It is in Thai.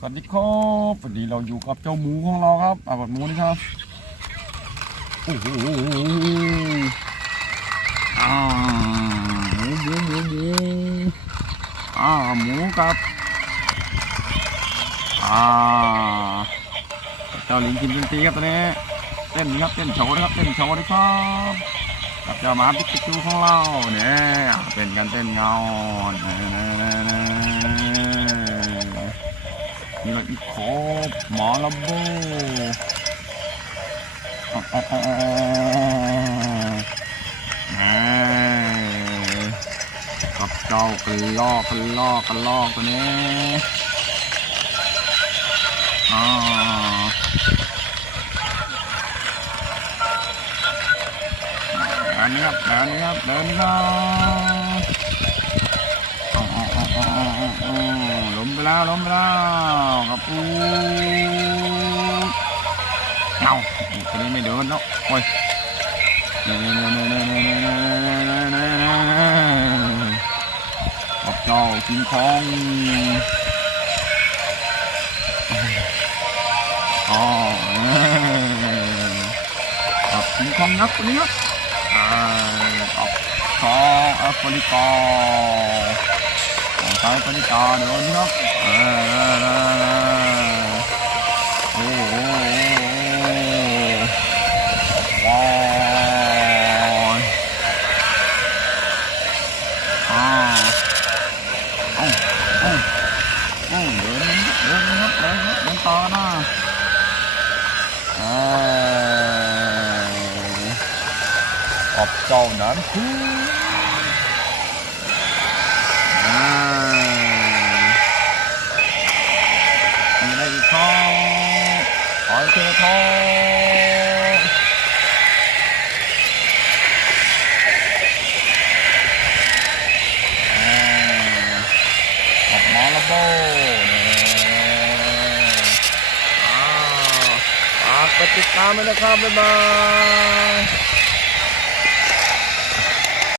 สวัสดีครับวันนี้เราอยู่กับเจ้าหมูของเราครับอาบดหมูนี่ครับโอ้โหอ่าหมูหมูหมูหมูอ่าหมูครับอ่าเจ้าลิงกินกินตีครับตอนนี้เต้นครับเต้นโชว์นะครับเต้นโชว์เลยครับกับเจ้าหมาปิกจูของเราเนี่ยเต้นกันเต้นเงาเนี่ย นี่เราอีกคบหมอลำโบอ่าอ่าอ่าอ่าอ่ากับเจ้ากันลอกกันลอกกันลอกตัวนี้อ่าเดินครับเดินครับเดินครับ ล้วล้มแล้วครับอู้เอาคนนี้ไม่เดินแล้วโอ้ยกับเจ้ากินของอ๋อกับกินของนักคนนี้ครับกับของแอฟรินา ต่อยตัวนี้ต่อโดนนกโอ้โโอ้ยอาวโอ้โอ้โเดินเดินเดินเดินเดิต่อนะเออบเจ้าหนั้นคือ Ah. อยเจอทองออกมาและโบเนี่ยอ่าฝากกดติดตามด้วยนะครับ บ๊ายบาย